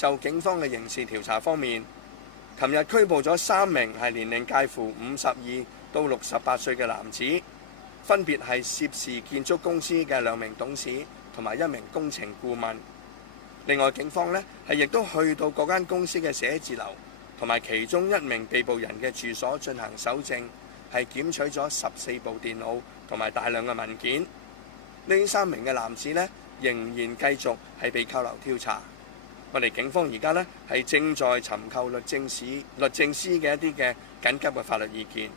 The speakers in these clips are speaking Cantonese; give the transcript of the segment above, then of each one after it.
就警方嘅刑事調查方面，琴日拘捕咗3名係年齡介乎52到68歲嘅男子，分別係涉事建築公司嘅2名董事同埋1名工程顧問。另外，警方呢係亦都去到嗰間公司嘅寫字樓同埋其中1名被捕人嘅住所進行搜證，係檢取咗14部電腦同埋大量嘅文件。呢3名嘅男子呢仍然繼續係被扣留調查。我哋警方而家呢係正在尋求律政司嘅一啲嘅緊急嘅法律意見。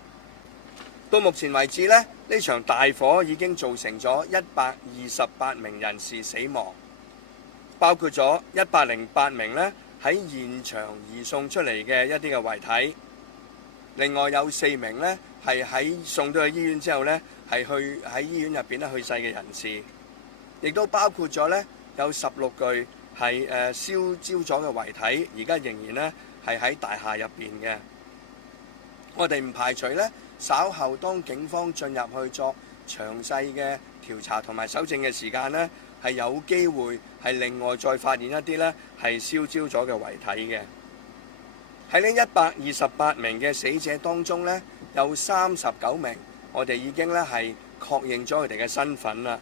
到目前為止呢，呢場大火已經造成咗128名人士死亡，包括咗108名呢喺現場移送出嚟嘅一啲嘅遺體，另外有4名呢係喺送到去醫院之後呢係喺醫院入邊咧去世嘅人士，亦都包括咗呢有16具係燒焦咗嘅遺體，而家仍然呢係喺大廈入邊嘅。我哋唔排除呢稍後當警方進入去作詳細嘅調查同埋搜證嘅時間呢，係有機會係另外再發現一啲呢係燒焦咗嘅遺體嘅。喺呢128名嘅死者當中呢，有39名我哋已經呢係確認咗佢哋嘅身份啦。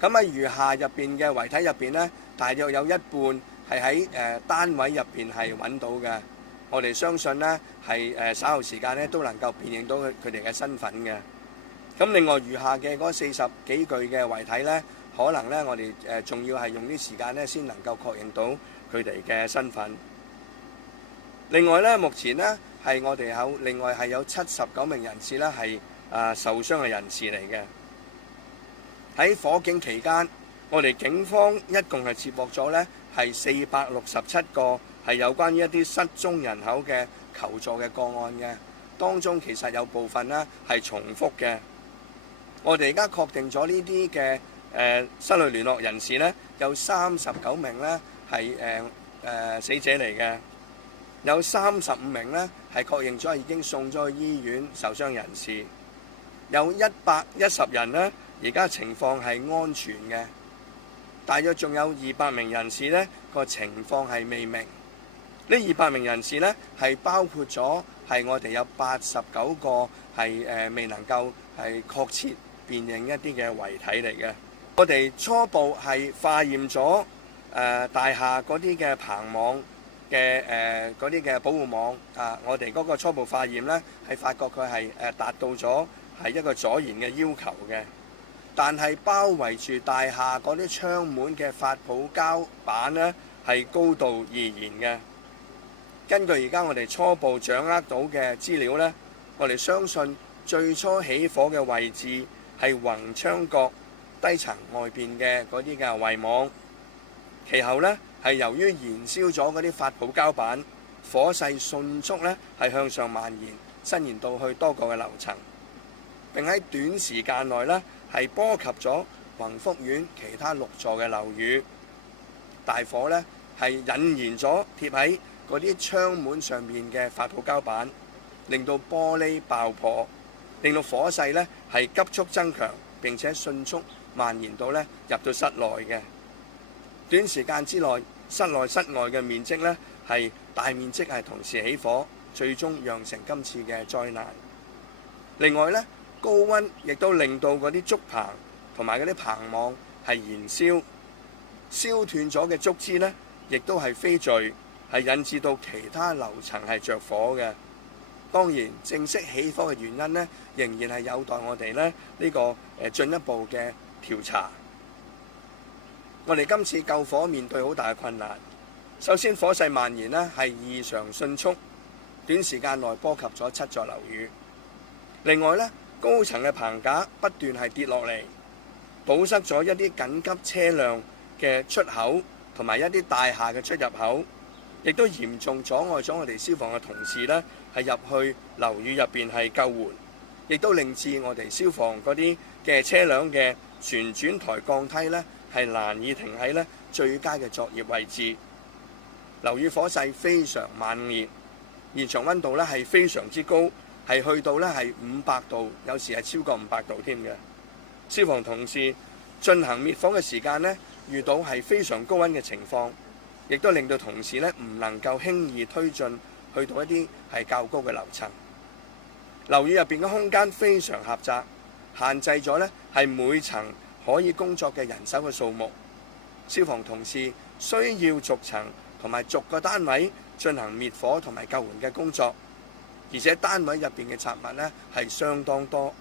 咁喺餘下入邊嘅遺體入邊呢，大約有一半係喺單位入邊係揾到嘅。我哋相信呢係稍後時間呢都能夠辨認到佢哋嘅身份嘅。咁另外餘下嘅嗰40幾具嘅遺體呢，可能呢我哋仲要係用啲時間呢先能夠確認到佢哋嘅身份。另外呢，目前呢係我哋另外係有79名人士呢係受傷嘅人士嚟嘅。喺火警期間，我哋警方一共係接獲咗呢係467個係有關於一啲失蹤人口嘅求助嘅個案嘅，當中其實有部分呢係重複嘅。我哋而家確定咗呢啲嘅失去聯絡人士呢，有39名呢係死者嚟嘅，有35名呢係確認咗已經送咗去醫院受傷人士，有110人呢而家情況係安全嘅，大約仲有200名人士呢個情況係未明。呢200名人士呢係包括咗係我哋有89個係未能夠係確切辨認一啲嘅遺體嚟嘅。我哋初步係化驗咗大廈嗰啲嘅棚網嘅嗰啲嘅保護網我哋嗰個初步化驗呢係發覺佢係達到咗係一個阻燃嘅要求嘅，但係包圍住大廈嗰啲窗門嘅發泡膠板呢係高度易燃嘅。根據而家我哋初步掌握到嘅資料呢，我哋相信最初起火嘅位置係橫窗角低層外邊嘅嗰啲嘅圍網，其後呢係由於燃燒咗嗰啲發泡膠板，火勢迅速呢係向上蔓延，伸延到去多個嘅樓層，並喺短時間內呢係波及咗宏福苑其他6座嘅樓宇。大火呢係引燃咗貼喺嗰啲窗門上面嘅發泡膠板，令到玻璃爆破，令到火勢呢係急速增強，並且迅速蔓延到呢入到室內嘅。短時間之內，室內室外嘅面積呢係大面積係同時起火，最終釀成今次嘅災難。另外呢，高溫亦都令到嗰啲竹棚同埋嗰啲棚網係燃燒，燒斷咗嘅竹枝呢亦都係飛墜，係引致到其他樓層係着火嘅。當然，正式起火嘅原因呢，仍然係有待我哋呢個進一步嘅調查。我哋今次救火面對好大嘅困難。首先，火勢蔓延呢係異常迅速，短時間內波及咗7座樓宇。另外呢，高層嘅棚架不斷係跌落嚟，堵塞咗一啲緊急車輛嘅出口同埋一啲大廈嘅出入口，亦都嚴重阻礙咗我哋消防嘅同事呢係入去樓宇入邊係救援，亦都令至我哋消防嗰啲嘅車輛嘅旋轉台鋼梯呢係難以停喺呢最佳嘅作業位置。樓宇火勢非常猛烈，現場溫度呢係非常之高，係去到呢係500度，有時係超過500度添嘅。消防同事進行滅火嘅時間呢，遇到係非常高溫嘅情況，亦都令到同事呢唔能夠輕易推進去到一啲係較高嘅樓層。樓宇入邊嘅空間非常狹窄，限制咗呢係每層可以工作嘅人手嘅數目。消防同事需要逐層同埋逐個單位進行滅火同埋救援嘅工作，而且單位入邊嘅雜物呢係相當多，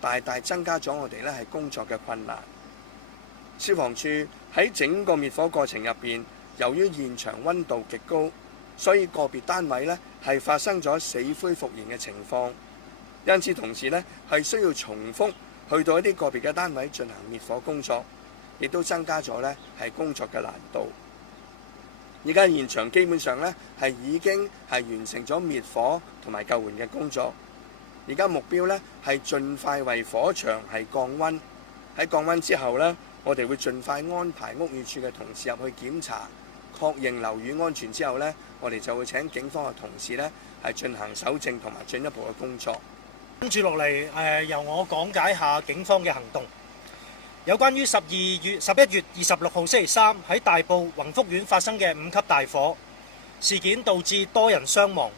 大大增加咗我哋呢係工作嘅困難。消防處喺整個滅火過程入邊，由於現場溫度極高，所以個別單位呢係發生咗死灰復燃嘅情況，因此同時呢係需要重複去到一啲個別嘅單位進行滅火工作，亦都增加咗呢係工作嘅難度。而家現場基本上呢係已經係完成咗滅火同埋救援嘅工作，而家目標呢係盡快為火場係降溫。喺降溫之後呢，我哋會盡快安排屋宇署嘅同事入去檢查，確認樓宇安全之後呢，我哋就會請警方嘅同事呢係進行搜證同埋進一步嘅工作。跟住落嚟，由我講解下警方嘅行動。有關於11月26號星期三喺大埔宏福苑發生嘅5級大火事件，導致多人傷亡，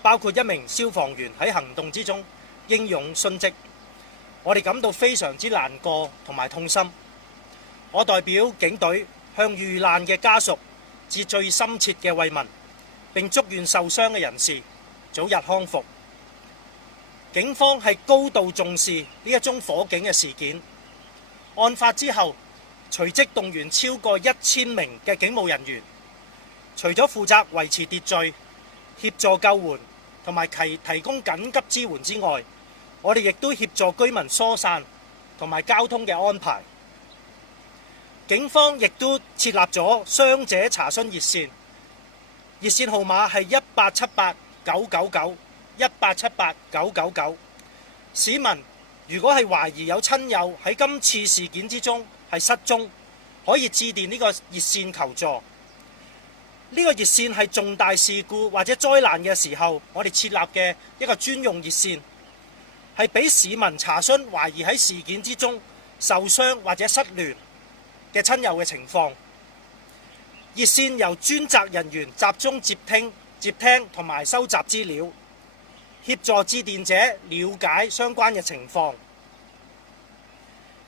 包括一名消防員喺行動之中英勇殉職。我哋感到非常之難過同埋痛心。我代表警隊向遇難嘅家屬致最深切嘅慰問，並祝願受傷嘅人士早日康復。警方係高度重視呢一宗火警嘅事件。案發之後，隨即動員超過1000名嘅警務人員，除咗負責維持秩序、協助救援同埋提供緊急支援之外，我哋亦都協助居民疏散同埋交通嘅安排。警方亦都設立咗傷者查詢熱線，熱線號碼係1878-999，1878-999。市民如果係懷疑有親友喺今次事件之中係失蹤，可以致電呢個熱線求助。呢個熱線係重大事故或者災難嘅時候，我哋設立嘅一個專用熱線，係俾市民查詢懷疑喺事件之中受傷或者失聯嘅親友嘅情況。熱線由專責人員集中接聽同埋收集資料，協助致電者了解相關嘅情況。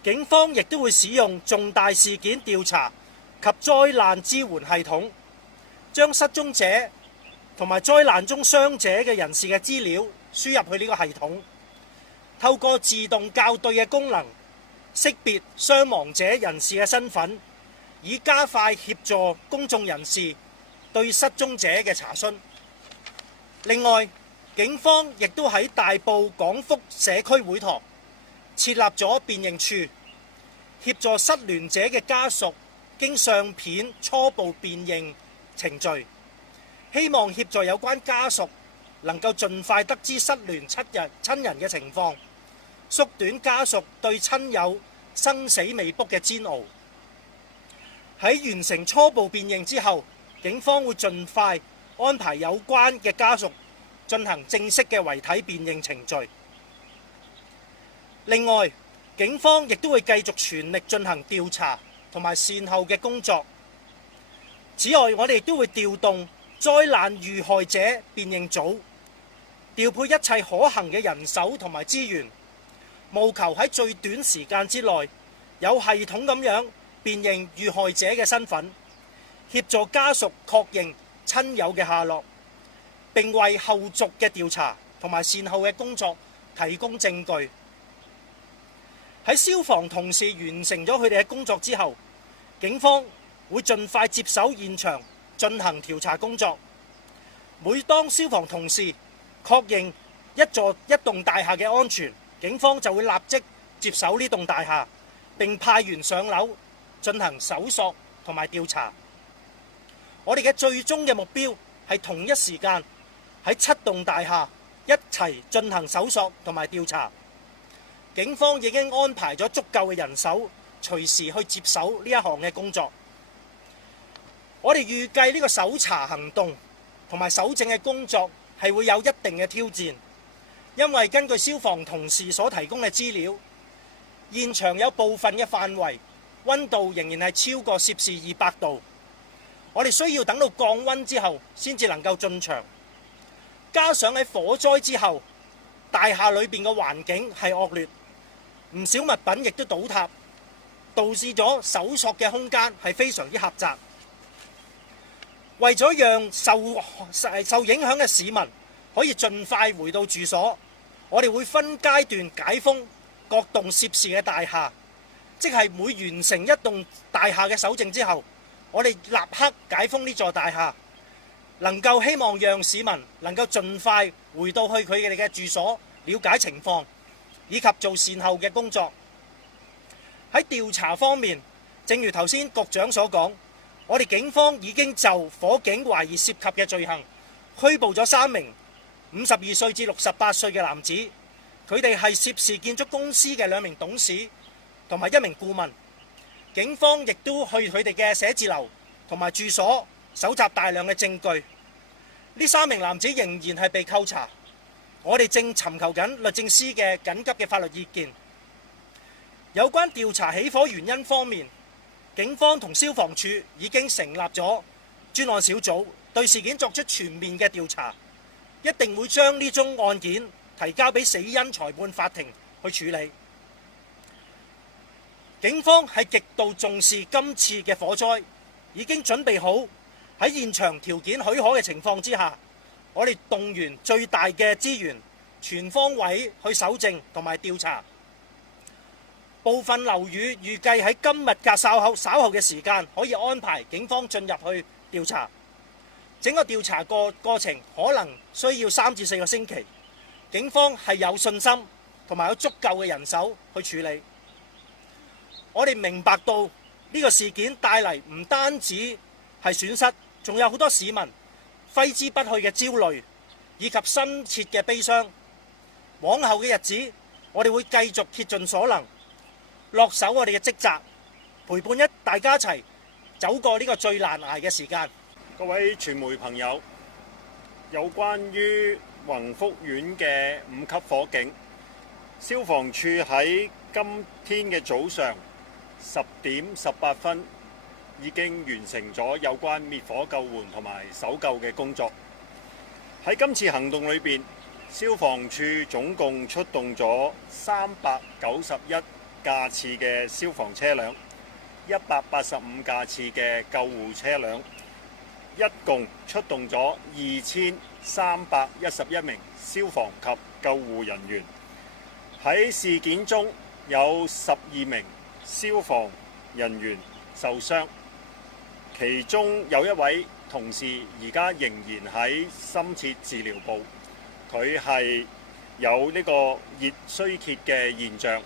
警方亦都會使用重大事件調查及災難支援系統，將失蹤者同埋災難中傷者嘅人士嘅資料輸入去呢個系統，透過自動校對嘅功能，識別傷亡者人士嘅身份，以加快協助公眾人士對失蹤者嘅查詢。另外，警方亦都喺大埔廣福社區會堂設立咗辨認處，協助失聯者嘅家屬經相片初步辨認程序，希望協助有關家屬能夠盡快得知失聯親人嘅情況，縮短家屬對親友生死未卜嘅煎熬。喺完成初步辨認之後，警方會盡快安排有關嘅家屬進行正式嘅遺體辨認程序。另外，警方亦都會繼續全力進行調查同埋善後嘅工作。此外，我哋亦都會調動災難遇害者辨認組，調配一切可行嘅人手同埋資源，務求喺最短時間之內有系統咁樣辨認遇害者嘅身份，協助家屬確認親友嘅下落，並為後續嘅調查同埋善後嘅工作提供證據。喺消防同事完成咗佢哋嘅工作之後，警方會盡快接手現場進行調查工作。每當消防同事確認一棟大廈嘅安全，警方就會立即接手呢棟大廈，並派員上樓進行搜索同埋調查。我哋嘅最終嘅目標係同一時間喺7棟大廈一齊進行搜索同埋調查。警方已經安排咗足夠嘅人手，隨時去接手呢一項嘅工作。我哋預計呢個搜查行動同埋搜證嘅工作係會有一定嘅挑戰，因為根據消防同事所提供嘅資料，現場有部分嘅範圍溫度仍然係超過攝氏200度，我哋需要等到降溫之後先至能夠進場。加上喺火災之後，大廈裏邊嘅環境係惡劣，唔少物品亦都倒塌，導致咗搜索嘅空間係非常之狹窄。為咗讓受影響嘅市民可以盡快回到住所，我哋會分階段解封各棟涉事嘅大廈，即係每完成一棟大廈嘅搜證之後，我哋立刻解封呢座大廈，能夠希望讓市民能夠盡快回到去佢哋嘅住所，了解情況，以及做善後嘅工作。喺調查方面，正如頭先局長所講，我哋警方已經就火警懷疑涉及嘅罪行，拘捕咗3名52歲至68歲嘅男子，佢哋係涉事建築公司嘅2名董事同埋1名顧問。警方亦都去佢哋嘅寫字樓同埋住所搜集大量嘅證據。呢3名男子仍然係被扣查，我哋正尋求緊律政司嘅緊急嘅法律意見。有關調查起火原因方面，警方同消防處已經成立咗專案小組，對事件作出全面嘅調查，一定會將呢宗案件提交俾死因裁判法庭去處理。警方係極度重視今次嘅火災，已經準備好喺現場條件許可嘅情況之下，我哋動員最大嘅資源，全方位去搜證同埋調查。部分樓宇預計喺今日嘅稍後嘅時間可以安排警方進入去調查。整個調查過程可能需要3至4個星期，警方係有信心同埋有足夠嘅人手去處理。我哋明白到呢個事件帶嚟唔單止係損失，仲有好多市民揮之不去嘅焦慮以及深切嘅悲傷。往後嘅日子，我哋會繼續竭盡所能，落手我哋嘅職責，陪伴大家一齊走過呢個最難捱嘅時間。各位傳媒朋友，有關於宏福苑嘅5級火警，消防處喺今天嘅早上10點18分已經完成咗有關滅火救援同埋搜救嘅工作。喺今次行動裏邊，消防處總共出動咗391架次嘅消防車輛，185架次嘅救護車輛，一共出動咗2311名消防及救護人員。喺事件中有12名消防人員受傷，其中有一位同事而家仍然喺深切治療部，佢係有呢個熱衰竭嘅現象。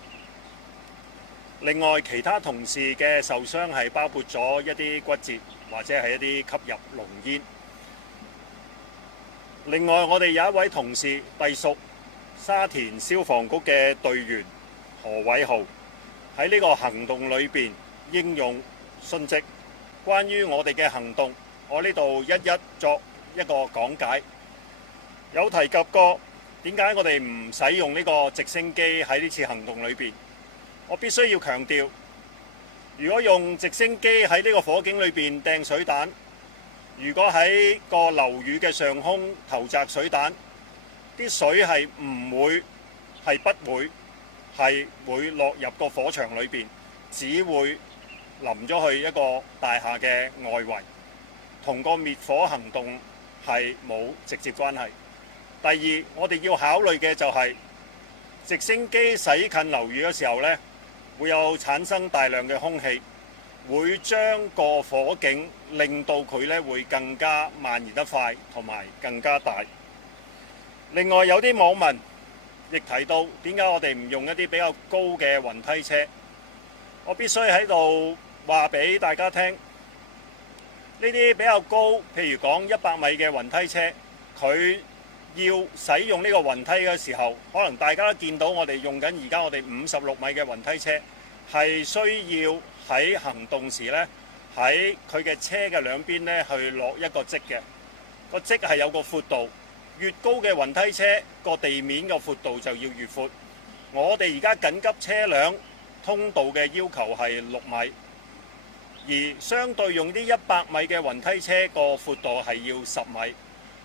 另外，其他同事嘅受傷係包括咗一啲骨折或者係一啲吸入濃煙。另外，我哋有一位同事隸屬沙田消防局嘅隊員何偉豪，喺呢個行動裏邊英勇殉職。關於我哋嘅行動，我呢度一一作一個講解。有提及過點解我哋唔使用呢個直升機喺呢次行動裏邊。我必須要強調，如果用直升機喺呢個火警裏邊掟水彈，如果喺個樓宇嘅上空投擲水彈，啲水係唔會係不會係會落入個火場裏邊，只會淋咗去一個大廈嘅外圍，同個滅火行動係冇直接關係。第二，我哋要考慮嘅就係直升機駛近樓宇嘅時候呢，會有產生大量嘅空氣，會將個火警令到佢呢會更加蔓延得快，同埋更加大。另外有啲網民亦提到，點解我哋唔用一啲比較高嘅雲梯車？我必須喺度話俾大家聽，呢啲比較高，譬如講100米嘅雲梯車，佢要使用呢個雲梯嘅時候，可能大家都見到我哋用緊而家我哋56米嘅雲梯車，係需要喺行動時呢，喺佢嘅車嘅兩邊呢去落一個積嘅，個積係有個闊度，越高嘅雲梯車個地面嘅闊度就要越闊。我哋而家緊急車輛通道嘅要求係6米，而相對用啲100米嘅雲梯車個闊度係要10米，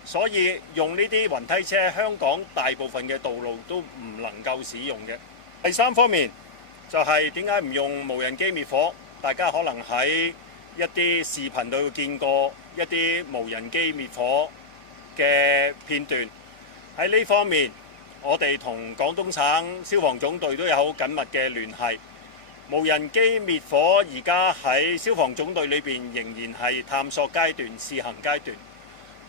所以用呢啲雲梯車，香港大部分嘅道路都唔能夠使用嘅。第三方面就係點解唔用無人機滅火？大家可能喺一啲視頻度見過一啲無人機滅火嘅片段。喺呢方面，我哋同廣東省消防總隊都有好緊密嘅聯繫。無人機滅火而家喺消防總隊裏邊仍然係探索階段、試行階段。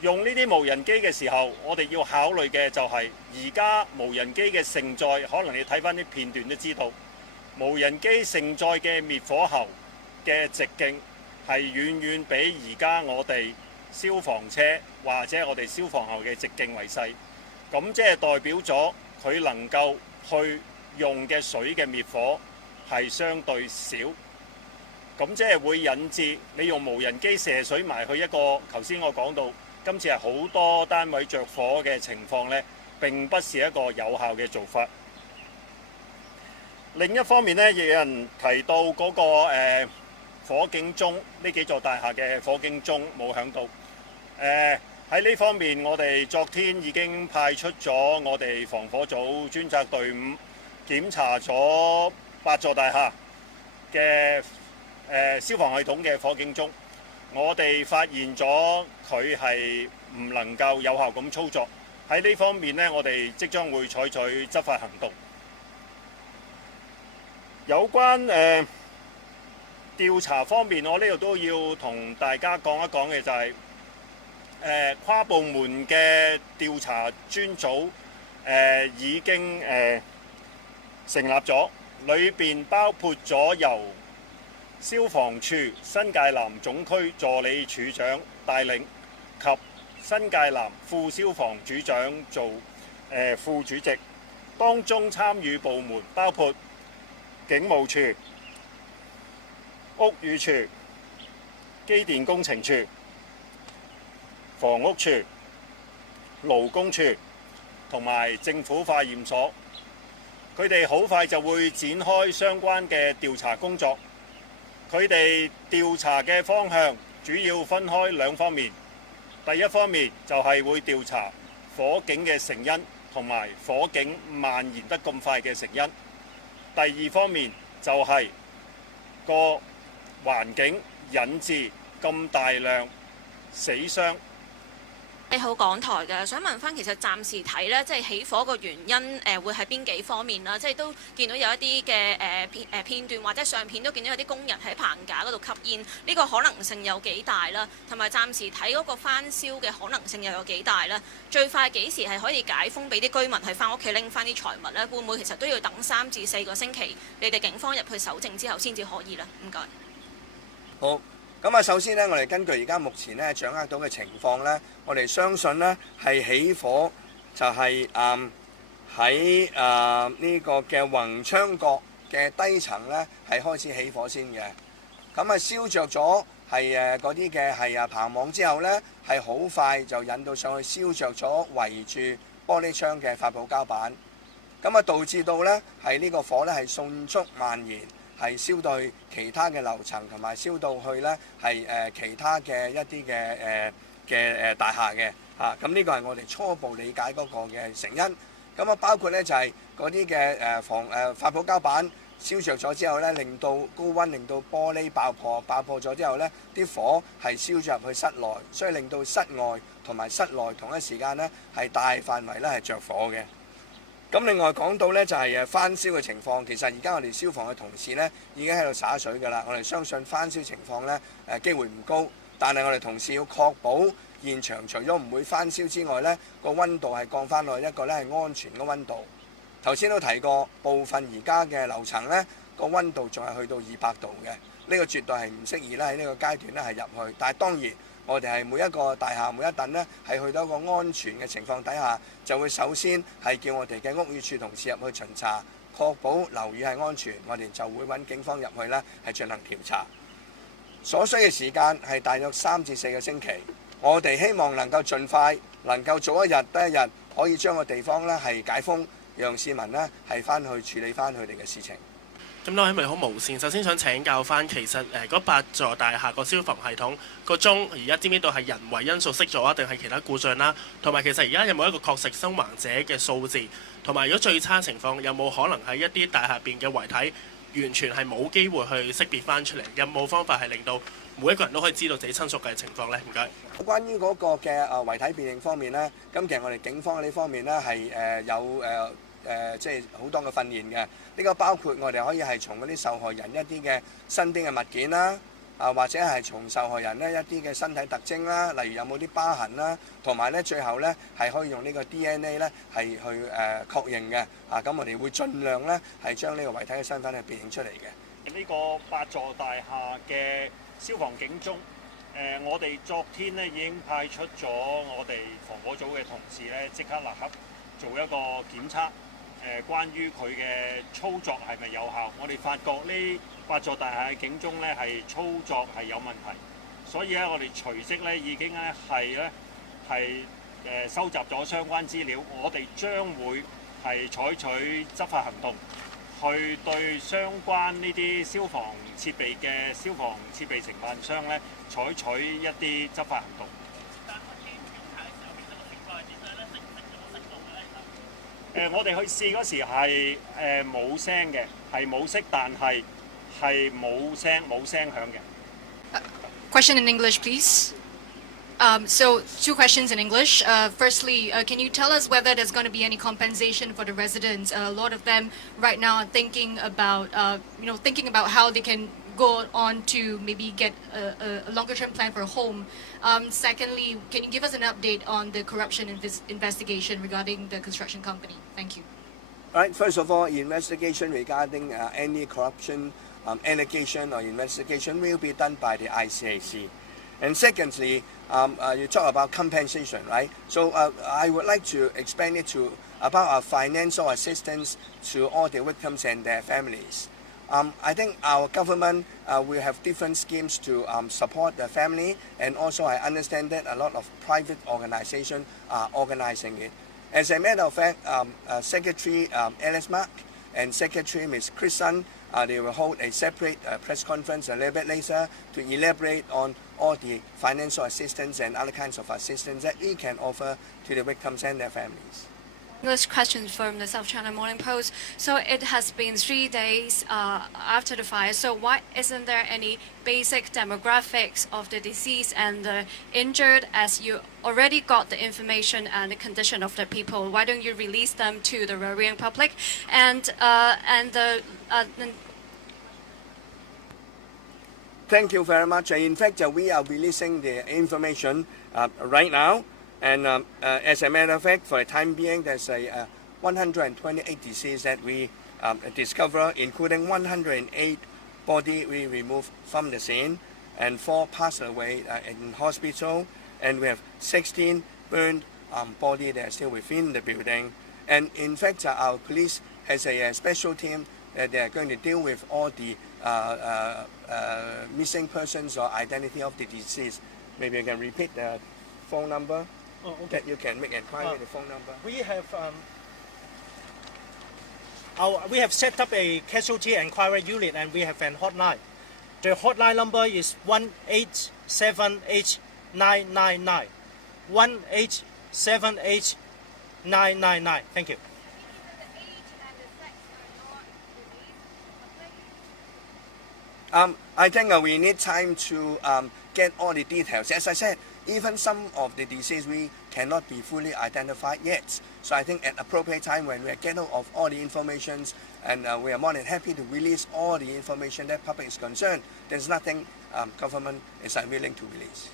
用呢啲無人機嘅時候，我哋要考慮嘅就係而家無人機嘅承載，可能你睇返啲片段都知道，無人機承載嘅滅火喉嘅直徑係遠遠比而家我哋消防車或者我哋消防喉嘅直徑為細。咁即係代表咗佢能夠去用嘅水嘅滅火係相對少，咁即係會引致你用無人機射水埋去一個，頭先我講到今次係好多單位着火嘅情況呢，並不是一個有效嘅做法。另一方面呢，亦有人提到嗰個火警鐘，呢幾座大廈嘅火警鐘冇響到。喺呢方面，我哋昨天已經派出咗我哋防火組專責隊伍檢查咗8座大廈嘅消防系統嘅火警鐘，我哋發現咗佢係唔能夠有效咁操作。喺呢方面呢，我哋即將會採取執法行動。有關調查方面，我呢度都要同大家講一講嘅就係跨部門嘅調查專組已經成立咗，裏邊包括咗由消防處新界南總區助理處長帶領及新界南副消防處長做副主席，當中參與部門包括警務處、屋宇署、機電工程處、房屋處、勞工處同埋政府化驗所，佢哋好快就會展開相關嘅調查工作。佢哋調查嘅方向主要分開2方面。第一方面就係會調查火警嘅成因同埋火警蔓延得咁快嘅成因。第二方面就係個環境引致咁大量死傷。你好，港台嘅想問翻，其實暫時睇咧，即係起火個原因會喺邊幾方面啦？即係都見到有一啲嘅片段或者相片都見到有啲工人喺棚架嗰度吸煙，呢個可能性有幾大啦？同埋暫時睇嗰個翻燒嘅可能性又有幾大啦？最快幾時係可以解封俾啲居民係翻屋企拎翻啲財物咧？會唔會其實都要等3至4個星期，你哋警方入去搜證之後先至可以咧？唔該。好。咁啊，首先呢，我哋根據而家目前咧掌握到嘅情況呢，我哋相信呢係起火就係喺呢個嘅宏昌閣嘅低層呢係開始起火先嘅。咁啊燒着咗係嗰啲嘅係棚網之後呢，係好快就引到上去燒着咗圍住玻璃窗嘅發泡膠板，咁啊導致到呢係呢個火呢係迅速蔓延。係燒到去其他嘅樓層，同埋燒到去呢係其他嘅一啲嘅大廈嘅嚇。咁呢個係我哋初步理解嗰個嘅成因。咁啊包括呢就係嗰啲嘅發泡膠板燒着咗之後呢，令到高溫，令到玻璃爆破咗之後呢，啲火係燒咗入去室內，所以令到室外同埋室內同一時間呢係大範圍呢係着火嘅。咁另外講到呢，就係翻燒嘅情況，其實而家我哋消防嘅同事呢已經喺度灑水㗎啦。我哋相信翻燒情況呢機會唔高，但係我哋同事要確保現場除咗唔會翻燒之外呢，個溫度係降翻落一個呢係安全嘅溫度。頭先都提過，部分而家嘅樓層呢個溫度仲係去到200度嘅，呢個絕對係唔適宜咧喺呢個階段呢係入去。但係當然，我哋係每一個大廈每一棟呢係去到一個安全嘅情況底下，就會首先係叫我哋嘅屋宇署同事入去巡查，確保樓宇係安全，我哋就會揾警方入去呢係進行調查。所需嘅時間係大約3至4個星期，我哋希望能夠盡快，能夠早一日得一日，可以將個地方呢係解封，讓市民呢係翻去處理翻佢哋嘅事情。咁多位咪好無線，首先想請教翻，其實嗰8座大廈個消防系統個鐘而家知唔知道係人為因素熄咗啊，定係其他故障啦？同埋其實而家有冇一個確實生還者嘅數字？同埋如果最差情況，有冇可能喺一啲大廈邊嘅遺體完全係冇機會去識別翻出嚟？有冇方法係令到每一個人都可以知道自己親屬嘅情況呢？唔該。關於嗰個嘅遺體辨認方面呢，咁其實我哋警方呢方面呢係有即係好多嘅訓練嘅。呢個包括我哋可以係從嗰啲受害人一啲嘅身邊嘅物件啦，或者係從受害人呢一啲嘅身體特徵啦，例如有冇啲疤痕啦，同埋呢最後呢係可以用呢個 DNA 呢係去確認嘅。咁我哋會盡量呢係將呢個遺體嘅身份係辨認出嚟嘅。呢個8座大廈嘅消防警鐘，我哋昨天呢已經派出咗我哋防火組嘅同事呢，即刻立刻做一個檢測。關於佢嘅操作係咪有效？我哋發覺呢8座大廈嘅警鐘咧係操作係有問題，所以咧我哋隨即咧已經係收集咗相關資料，我哋將會係採取執法行動，去對相關呢啲消防設備嘅消防設備承辦商咧採取一啲執法行動。我哋去試嗰時係冇聲嘅，係冇熄，但係冇聲響嘅。Question in English, please. So 2 questions in English. Firstly, can you tell us whether there's going to be any compensation for the residents? A lot of them right now are thinking about how they can go on to maybe get a longer-term plan for a home. Secondly, can you give us an update on the corruption investigation regarding the construction company? Thank you. Right. First of all, investigation regarding any corruption allegation or investigation will be done by the ICAC. And secondly, you talk about compensation, right? So I would like to expand it to about our financial assistance to all the victims and their families. I think our government will have different schemes to support the family, and also I understand that a lot of private organizations are organizing it. As a matter of fact, Secretary Alice Mark and Secretary Ms. Chris Sun, they will hold a separate press conference a little bit later to elaborate on all the financial assistance and other kinds of assistance that we can offer to the victims and their families. English question from the South China Morning Post. So it has been 3 days after the fire. So why isn't there any basic demographics of the deceased and the injured, as you already got the information and the condition of the people? Why don't you release them to the worrying public? Thank you very much. In fact, we are releasing the information right now. And as a matter of fact, for the time being, there's 128 deceased that we discover, including 108 body we removed from the scene, and 4 passed away in hospital, and we have 16 burned body that are still within the building. And in fact, our police has a special team that they are going to deal with all the missing persons or identity of the deceased. Maybe you can repeat the phone number. Oh, okay. That you can make inquiry the phone number. We have set up a casualty inquiry unit, and we have an hotline. The hotline number is 1878999. 1878999. Thank you. I think we need time to get all the details. As I said, even some of the disease we cannot be fully identified yet. So I think at appropriate time, when we get hold of all the information, and we are more than happy to release all the information that public is concerned, there's nothing government is unwilling to release.